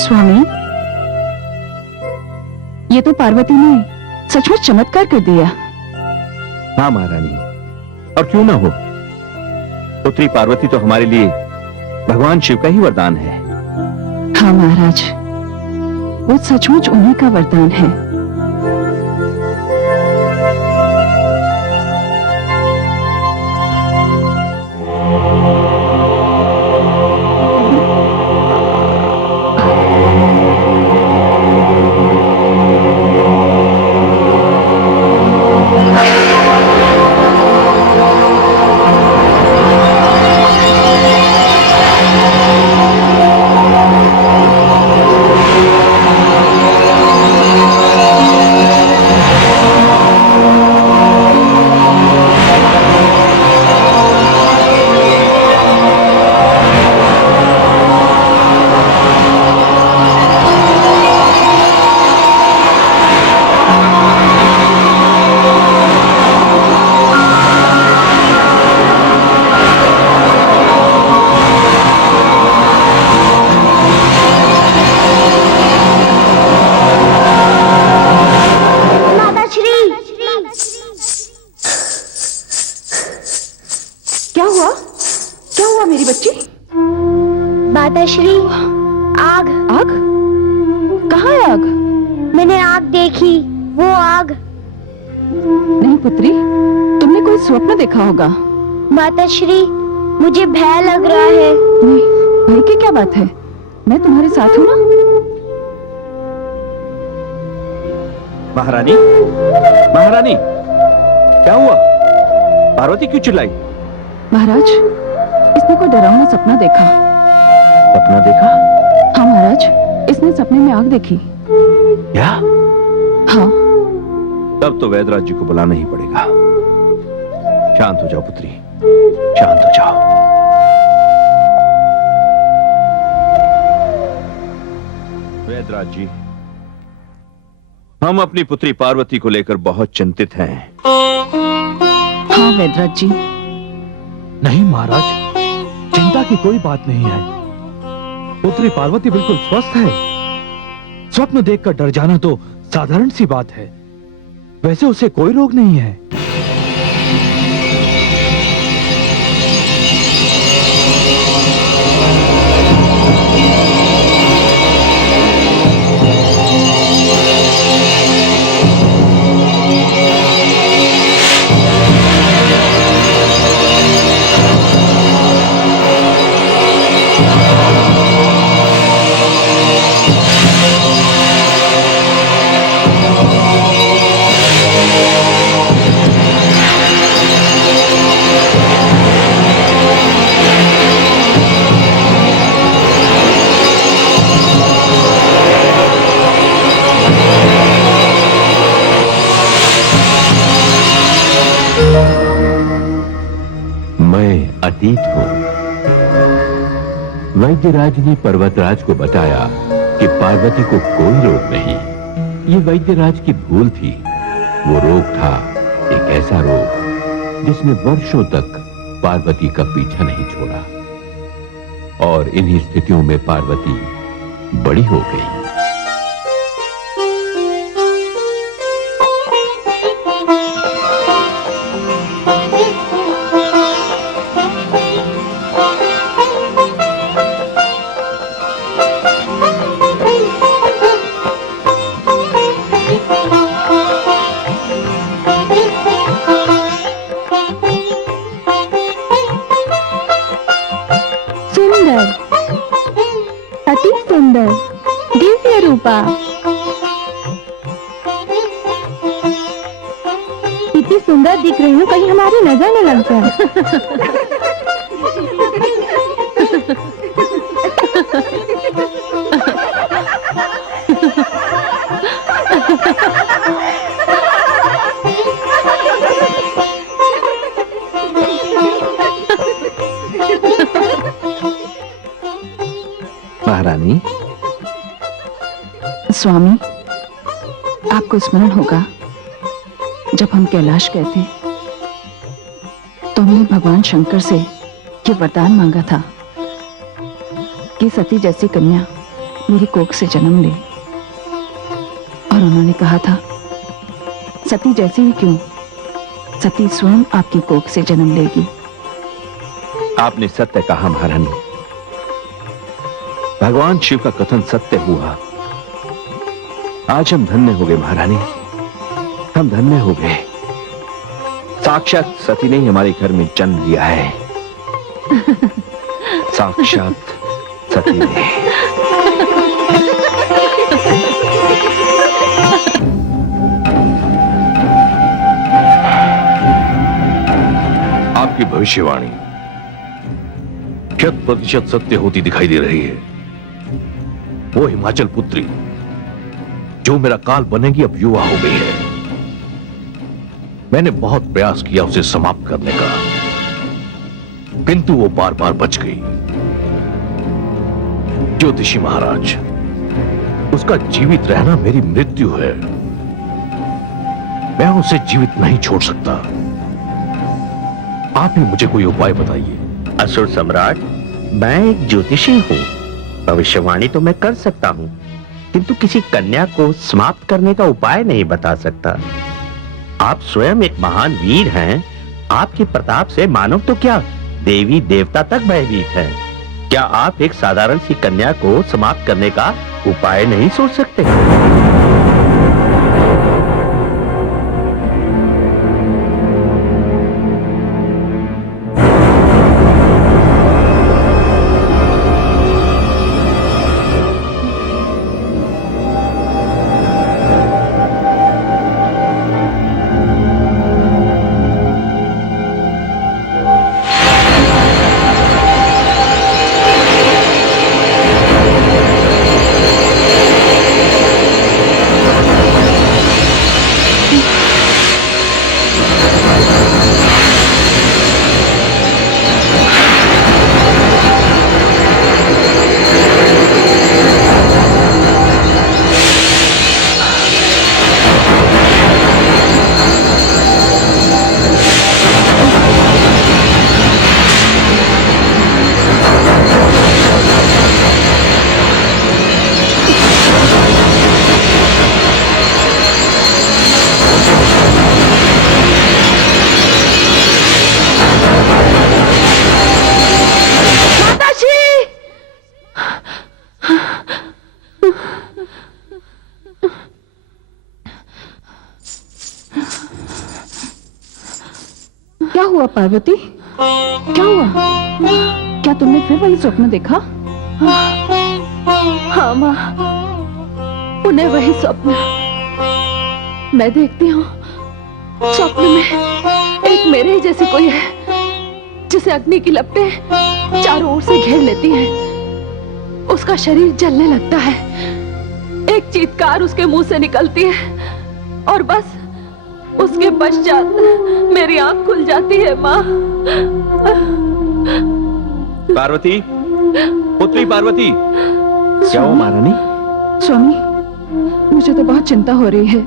स्वामी, ये तो पार्वती ने सचमुच चमत्कार कर दिया। हाँ महारानी, और क्यों ना हो। पुत्री पार्वती तो हमारे लिए भगवान शिव का ही वरदान है। हाँ महाराज, वो सचमुच उन्हीं का वरदान है। मेरी बच्ची? माताश्री, आग। आग? कहाँ है आग? मैंने आग देखी, वो आग। नहीं पुत्री, तुमने कोई स्वप्न देखा होगा। माताश्री, मुझे भय लग रहा है। नहीं, भय की क्या बात है, मैं तुम्हारे साथ हूँ ना। महारानी, महारानी, क्या हुआ? पार्वती क्यों चिल्लाई? महाराज, इसने कोई डरावना सपना देखा। सपना देखा? हाँ महाराज, इसने सपने में आग देखी। क्या? हाँ। तब तो वैदराज जी को बुलाना ही पड़ेगा। शांत हो जाओ पुत्री, शांत हो जाओ। वैदराज जी, हम अपनी पुत्री पार्वती को लेकर बहुत चिंतित हैं। हाँ वैदराज जी। नहीं महाराज, चिंता की कोई बात नहीं है। पुत्री पार्वती बिल्कुल स्वस्थ है। स्वप्न देखकर डर जाना तो साधारण सी बात है। वैसे उसे कोई रोग नहीं है। मैं अतीत हूं। वैद्यराज ने पर्वतराज को बताया कि पार्वती को कोई रोग नहीं। ये वैद्यराज की भूल थी। वो रोग था एक ऐसा रोग जिसने वर्षों तक पार्वती का पीछा नहीं छोड़ा, और इन्हीं स्थितियों में पार्वती बड़ी हो गई। अति सुंदर, दिव्य रूपा। इतनी सुंदर दिख रही हूँ, कहीं हमारी नजर न लग जाए। स्वामी, आपको स्मरण होगा जब हम कैलाश गए थे तो हमने भगवान शंकर से ये वरदान मांगा था कि सती जैसी कन्या मेरी कोख से जन्म ले। और उन्होंने कहा था, सती जैसी ही क्यों, सती स्वयं आपकी कोख से जन्म लेगी। आपने सत्य कहा महारानी, भगवान शिव का कथन सत्य हुआ। आज हम धन्य हो गए महारानी, हम धन्य हो गए। साक्षात सती ने ही हमारे घर में जन्म लिया है। साक्षात सती ने। आपकी भविष्यवाणी 100% सत्य होती दिखाई दे रही है। वो हिमाचल पुत्री जो मेरा काल बनेगी अब युवा हो गई है। मैंने बहुत प्रयास किया उसे समाप्त करने का, किंतु वो बार बार बच गई। ज्योतिषी महाराज, उसका जीवित रहना मेरी मृत्यु है। मैं उसे जीवित नहीं छोड़ सकता। आप ही मुझे कोई उपाय बताइए। असुर सम्राट, मैं एक ज्योतिषी हूँ। भविष्यवाणी तो मैं कर सकता हूँ, किंतु किसी कन्या को समाप्त करने का उपाय नहीं बता सकता। आप स्वयं एक महान वीर हैं। आपके प्रताप से मानव तो क्या, देवी देवता तक भयभीत है। क्या आप एक साधारण सी कन्या को समाप्त करने का उपाय नहीं सोच सकते? क्या हुआ पार्वती, क्या हुआ? क्या तुमने फिर वही स्वप्न देखा? हाँ माँ, उन्हें वही स्वप्न मैं देखती हूँ। स्वप्न में एक मेरे ही जैसी कोई है जिसे अग्नि की लपटें चारों ओर से घेर लेती हैं। उसका शरीर जलने लगता है, एक चीत्कार उसके मुंह से निकलती है और बस उसके पश्चात मेरी आंख खुल जाती है। माँ, पार्वती, पुत्री पार्वती, क्या हो महारानी? स्वामी, मुझे तो बहुत चिंता हो रही है।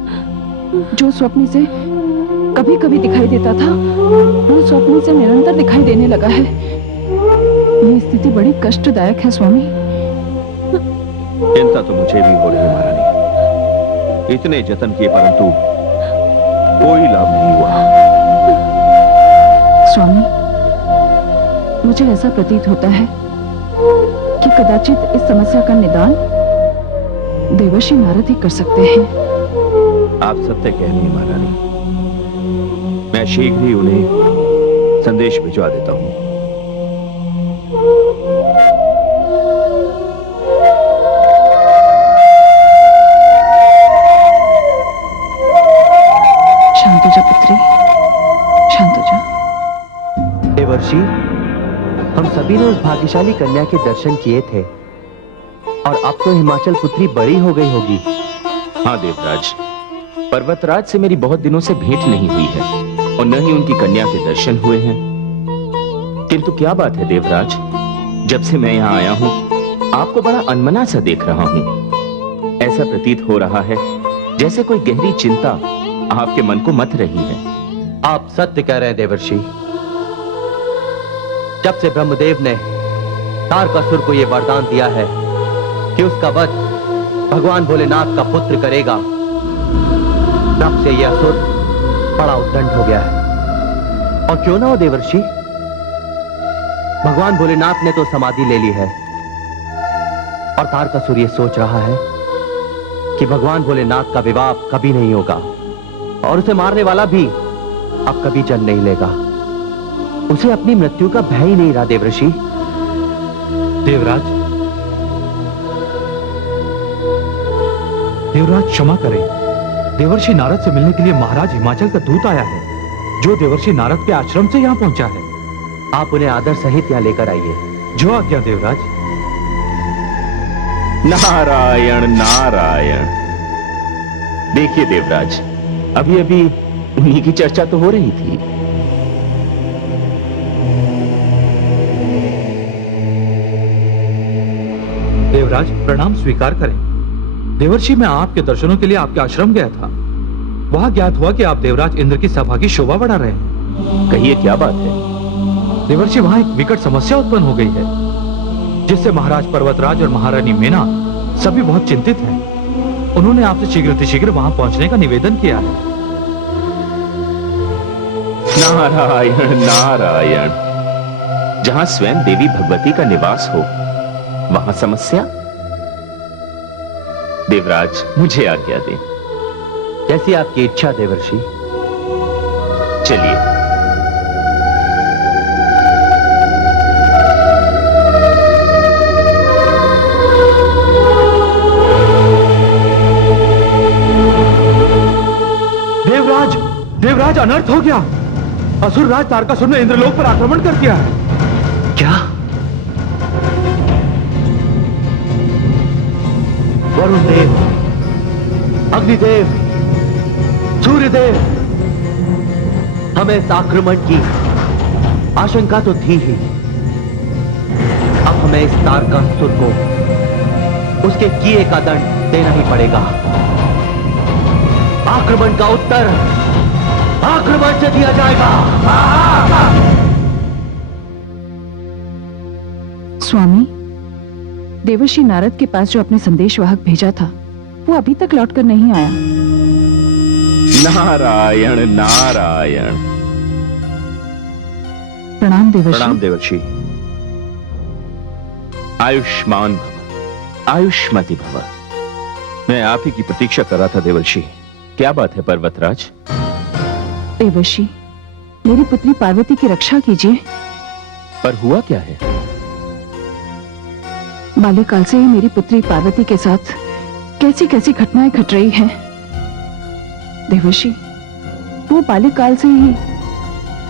जो स्वप्न से कभी कभी दिखाई देता था वो स्वप्न से निरंतर दिखाई देने लगा है। ये स्थिति बड़ी कष्टदायक है स्वामी। चिंता तो मुझे भी हो रही है महारानी। इतने जतन किए परंतु कोई लाभ नहीं हुआ। स्वामी, मुझे ऐसा प्रतीत होता है कि कदाचित इस समस्या का निदान देवर्षि नारद ही कर सकते हैं। आप सत्य कह रही हैं महारानी। मैं शीघ्र ही उन्हें संदेश भिजवा देता हूं। शांत हो जा पुत्री, शांत हो जा। देवर्षि, हम सभी ने उस भाग्यशाली कन्या के दर्शन किए थे और अब तो हिमाचल पुत्री बड़ी हो गई होगी। हाँ देवराज, पर्वतराज से मेरी बहुत दिनों से भेंट नहीं हुई है और न ही उनकी कन्या के दर्शन हुए हैं। किंतु क्या बात है देवराज, जब से मैं यहाँ आया हूँ आपको बड़ा अनमना सा देख रहा हूँ। ऐसा प्रतीत हो रहा है जैसे कोई गहरी चिंता आपके मन को मथ रही है। आप सत्य कह रहे हैं देवर्षि। जब से ब्रह्मदेव ने तारकासुर को यह वरदान दिया है कि उसका वध भगवान भोलेनाथ का पुत्र करेगा, तब से यह असुर बड़ा उद्दंड हो गया है। और क्यों ना हो देवर्षि, भगवान भोलेनाथ ने तो समाधि ले ली है और तारकासुर यह सोच रहा है कि भगवान भोलेनाथ का विवाह कभी नहीं होगा और उसे मारने वाला भी अब कभी जन्म नहीं लेगा। उसे अपनी मृत्यु का भय ही नहीं रहा देवर्षि। देवराज, देवराज क्षमा करें। देवर्षि नारद से मिलने के लिए महाराज हिमाचल का दूत आया है, जो देवर्षि नारद के आश्रम से यहां पहुंचा है। आप उन्हें आदर सहित यहां लेकर आइए। जो आज्ञा देवराज। नारायण नारायण। देखिए देवराज, अभी अभी उन्हीं की चर्चा तो हो रही थी। देवराज प्रणाम स्वीकार करें। देवर्षि मैं आपके दर्शनों के लिए आपके आश्रम गया था। वहां ज्ञात हुआ कि आप देवराज इंद्र की सभा की शोभा बढ़ा रहे हैं। कहिए क्या बात है? देवर्षि वहां एक विकट समस्या उत्पन्न हो गई है, जिससे महाराज पर्वतराज और महारानी मेना सभी बहुत चिंतित हैं। उन्होंने आपसे शीघ्र वहां पहुंचने का निवेदन किया है। नारायण नारायण। जहां स्वयं देवी भगवती का निवास हो, वहां समस्या? देवराज मुझे आज्ञा दें। जैसी आपकी इच्छा देवर्षि। चलिए। देवराज, देवराज अनर्थ हो गया। असुर राज तारकासुर ने इंद्रलोक पर आक्रमण कर दिया है। क्या? वरुण देव, अग्निदेव, सूर्यदेव, हमें इस आक्रमण की आशंका तो थी ही। अब हमें इस तारकासुर को उसके किए का दंड देना ही पड़ेगा। आक्रमण का उत्तर आक्रमण से दिया जाएगा। स्वामी, देवर्षि नारद के पास जो अपने संदेशवाहक भेजा था, वो अभी तक लौटकर नहीं आया। नारायण नारायण। प्रणाम देवर्षि। प्रणाम देवर्षि। आयुष्मान भव, आयुष्मति भव। मैं आप ही की प्रतीक्षा कर रहा था देवर्षि। क्या बात है पर्वतराज? देवर्षि, मेरी पुत्री पार्वती की रक्षा कीजिए। पर हुआ क्या है? बाल्यकाल से ही मेरी पुत्री पार्वती के साथ कैसी कैसी घटनाएं घट रही हैं। देवर्षि, वो बाल्यकाल से ही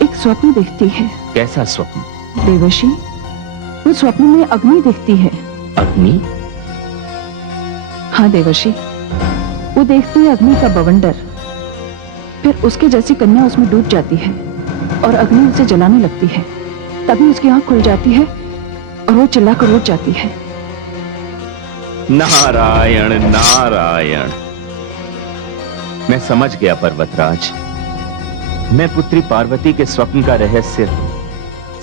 एक स्वप्न देखती है। कैसा स्वप्न? देवर्षि, वो स्वप्न में अग्नि देखती है। अग्नि? हाँ देवर्षि, वो देखती है अग्नि का बवंडर। फिर उसके जैसी कन्या उसमें डूब जाती है और अग्नि उसे जलाने लगती है। तभी उसकी आंख खुल जाती है और वो चिल्लाकर उठ जाती है। नारायण नारायण। मैं समझ गया पर्वतराज। मैं पुत्री पार्वती के स्वप्न का रहस्य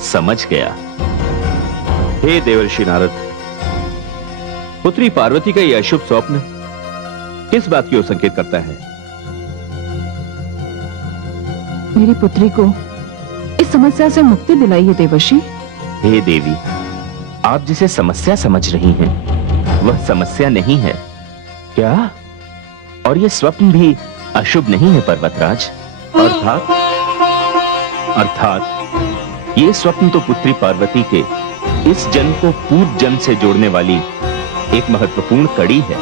समझ गया। हे देवर्षि नारद, पुत्री पार्वती का यह अशुभ स्वप्न किस बात की ओर संकेत करता है? मेरी पुत्री को इस समस्या से मुक्ति दिलाइए देवर्षि। हे देवी, आप जिसे समस्या समझ रही हैं, वह समस्या नहीं है। क्या? और यह स्वप्न भी अशुभ नहीं है पर्वतराज। अर्थात? अर्थात ये स्वप्न तो पुत्री पार्वती के इस जन्म को पूर्व जन्म से जोड़ने वाली एक महत्वपूर्ण कड़ी है।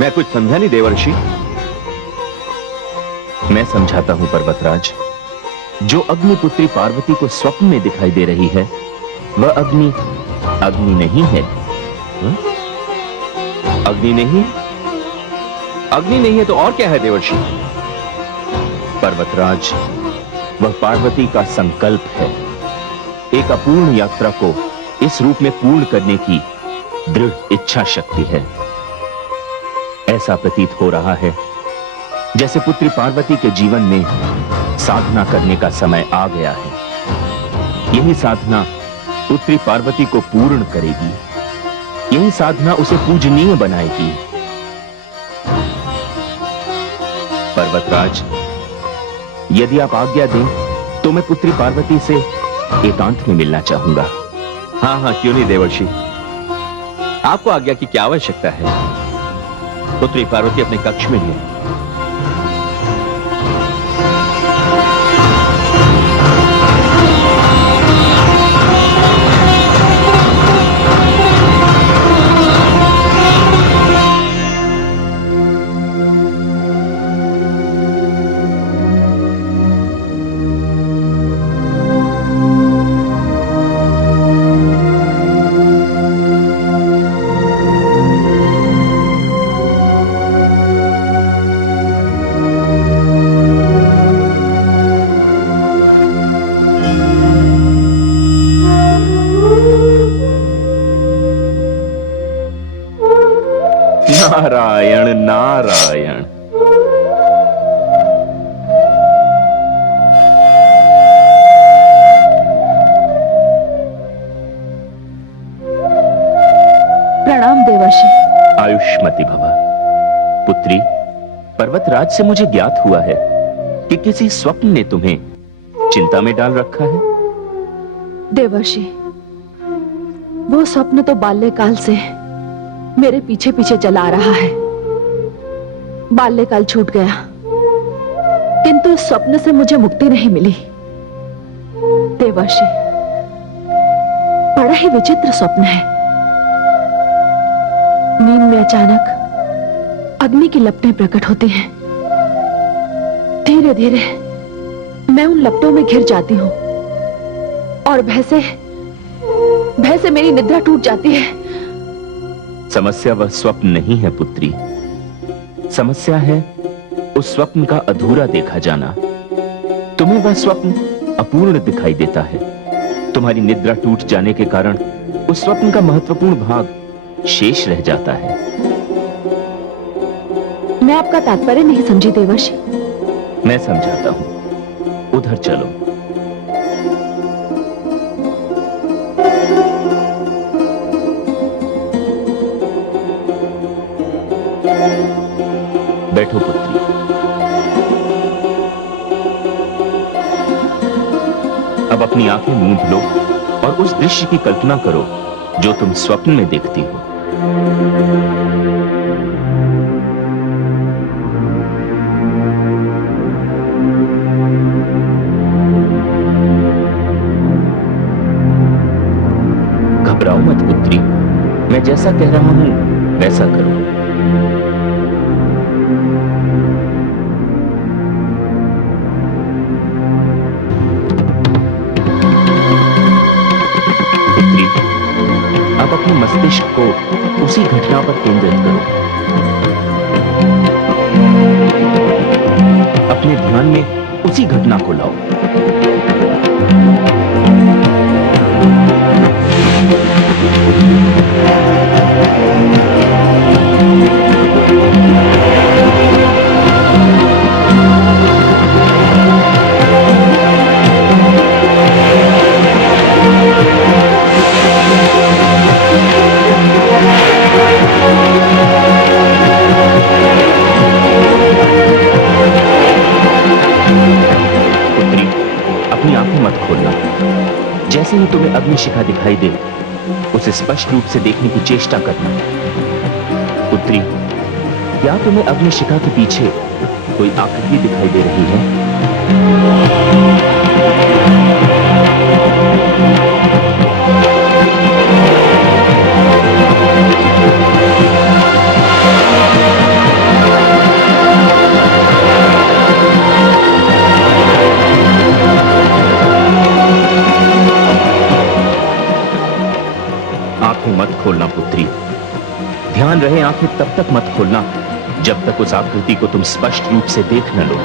मैं कुछ समझा नहीं देवर्षि। मैं समझाता हूं पर्वतराज। जो अग्नि पुत्री पार्वती को स्वप्न में दिखाई दे रही है, वह अग्नि अग्नि नहीं है। अग्नि नहीं? अग्नि नहीं है तो और क्या है देवर्षि? पर्वतराज, वह पार्वती का संकल्प है। एक अपूर्ण यात्रा को इस रूप में पूर्ण करने की दृढ़ इच्छा शक्ति है। ऐसा प्रतीत हो रहा है जैसे पुत्री पार्वती के जीवन में साधना करने का समय आ गया है। यही साधना पुत्री पार्वती को पूर्ण करेगी, यही साधना उसे पूजनीय बनाएगी। पर्वतराज, यदि आप आज्ञा दें तो मैं पुत्री पार्वती से एकांत में मिलना चाहूंगा। हाँ हाँ, क्यों नहीं देवर्षि, आपको आज्ञा की क्या आवश्यकता है? पुत्री पार्वती अपने कक्ष में है। नारायण नारायण। प्रणाम देवर्षि। आयुष्मती भव। पुत्री, पर्वतराज से मुझे ज्ञात हुआ है कि किसी स्वप्न ने तुम्हें चिंता में डाल रखा है। देवर्षि, वो स्वप्न तो बाल्यकाल से मेरे पीछे पीछे चला आ रहा है। बाल्यकाल छूट गया, किंतु इस स्वप्न से मुझे मुक्ति नहीं मिली। देवर्षि, बड़ा ही विचित्र स्वप्न है। नींद में अचानक अग्नि की लपटें प्रकट होती हैं। धीरे धीरे मैं उन लपटों में घिर जाती हूं और भय से मेरी निद्रा टूट जाती है। समस्या वह स्वप्न नहीं है पुत्री, समस्या है उस स्वप्न का अधूरा देखा जाना। तुम्हें वह स्वप्न अपूर्ण दिखाई देता है। तुम्हारी निद्रा टूट जाने के कारण उस स्वप्न का महत्वपूर्ण भाग शेष रह जाता है। मैं आपका तात्पर्य नहीं समझी देवर्षि। मैं समझाता हूं, उधर चलो। बैठो पुत्री। अब अपनी आंखें मूंद लो और उस दृश्य की कल्पना करो जो तुम स्वप्न में देखती हो। घबराओ मत पुत्री, मैं जैसा कह रहा हूं वैसा करो। अब अपने मस्तिष्क को उसी घटना पर केंद्रित करो। अपने ध्यान में उसी घटना को लाओ। जैसे ही तुम्हें अग्निशिखा दिखाई दे, उसे स्पष्ट रूप से देखने की चेष्टा करना। पुत्री, क्या तुम्हें अग्निशिखा के पीछे कोई आकृति दिखाई दे रही है? मत खोलना पुत्री, ध्यान रहे आंखें तब तक मत खोलना जब तक उस आकृति को तुम स्पष्ट रूप से देख न लो।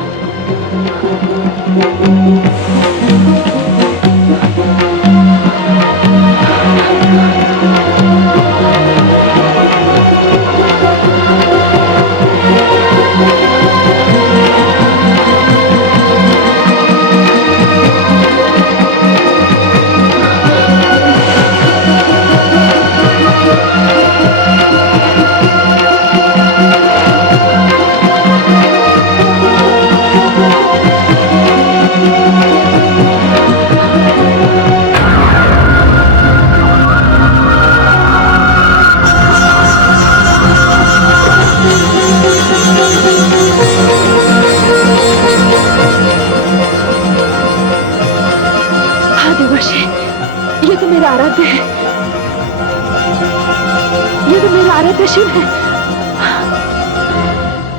आराध्य शिव हैं।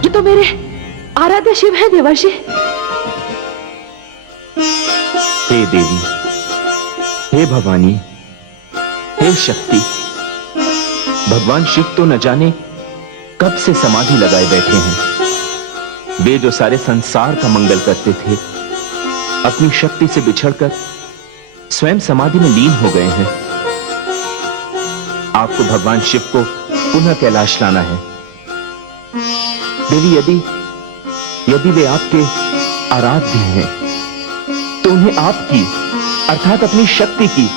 ये तो मेरे आराध्य शिव हैं देवर्षि। हे देवी, हे भवानी, हे शक्ति, भगवान शिव तो न जाने कब से समाधि लगाए बैठे हैं। वे जो सारे संसार का मंगल करते थे, अपनी शक्ति से बिछड़कर स्वयं समाधि में लीन हो गए हैं। आपको भगवान शिव को पुनः कैलाश लाना है। देवी, यदि वे आपके आराध्य हैं, तो उन्हें आपकी अर्थात अपनी शक्ति की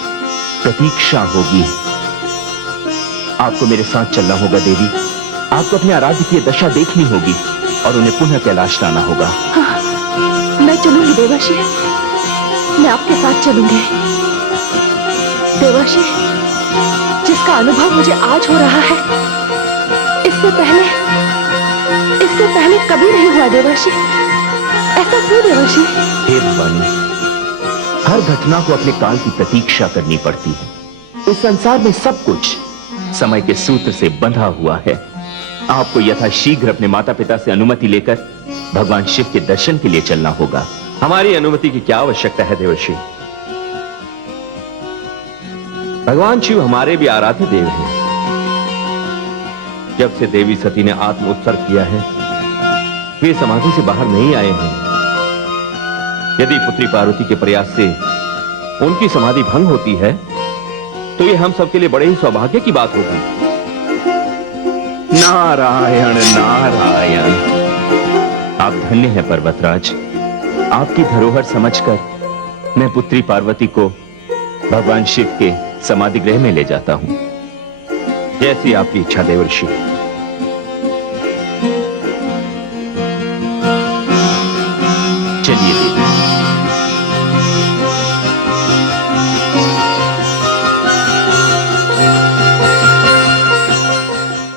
प्रतीक्षा होगी। आपको मेरे साथ चलना होगा देवी। आपको अपने आराध्य की दशा देखनी होगी और उन्हें पुनः कैलाश लाना होगा। हाँ, मैं चलूंगी देवर्षि, मैं आपके साथ चलूंगी। देवर्षि, जिसका अनुभव मुझे आज हो रहा है, इससे पहले कभी नहीं हुआ देवर्षि। ऐसा क्यों देवर्षि? हे भवानी, हर घटना को अपने काल की प्रतीक्षा करनी पड़ती है। इस संसार में सब कुछ समय के सूत्र से बंधा हुआ है। आपको यथाशीघ्र अपने माता पिता से अनुमति लेकर भगवान शिव के दर्शन के लिए चलना होगा। हमारी अनुमति की क्या आवश्यकता है देवर्षि? भगवान शिव हमारे भी आराध्य देव हैं। जब से देवी सती ने आत्म उत्सर्ग किया है, वे समाधि से बाहर नहीं आए हैं। यदि पुत्री पार्वती के प्रयास से उनकी समाधि भंग होती है, तो ये हम सबके लिए बड़े ही सौभाग्य की बात होगी। नारायण नारायण। आप धन्य हैं पर्वतराज। आपकी धरोहर समझकर मैं पुत्री पार्वती को भगवान शिव के समाधि गृह में ले जाता हूं। जैसी आपकी इच्छा देवर्षि।